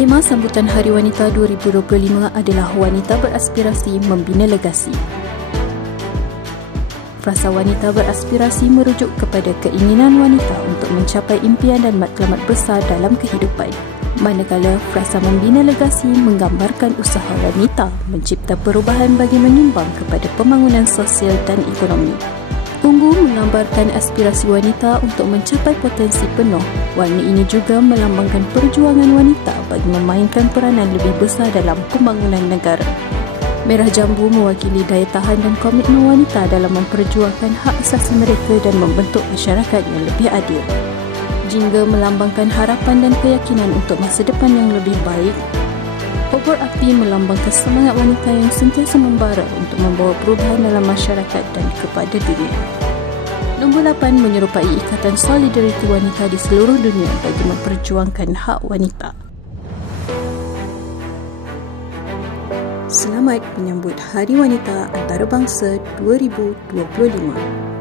Tema sambutan Hari Wanita 2025 adalah Wanita Beraspirasi Membina Legasi. Frasa wanita beraspirasi merujuk kepada keinginan wanita untuk mencapai impian dan matlamat besar dalam kehidupan. Manakala frasa membina legasi menggambarkan usaha wanita mencipta perubahan bagi menyumbang kepada pembangunan sosial dan ekonomi. Ungu menggambarkan aspirasi wanita untuk mencapai potensi penuh. Warna ini juga melambangkan perjuangan wanita bagi memainkan peranan lebih besar dalam pembangunan negara. Merah jambu mewakili daya tahan dan komitmen wanita dalam memperjuangkan hak asasi mereka dan membentuk masyarakat yang lebih adil. Jingga melambangkan harapan dan keyakinan untuk masa depan yang lebih baik. Obor api melambangkan semangat wanita yang sentiasa membara untuk membawa perubahan dalam masyarakat dan kepada dunia. Nombor 8 menyerupai ikatan solidariti wanita di seluruh dunia bagi memperjuangkan hak wanita. Selamat menyambut Hari Wanita Antarabangsa 2025.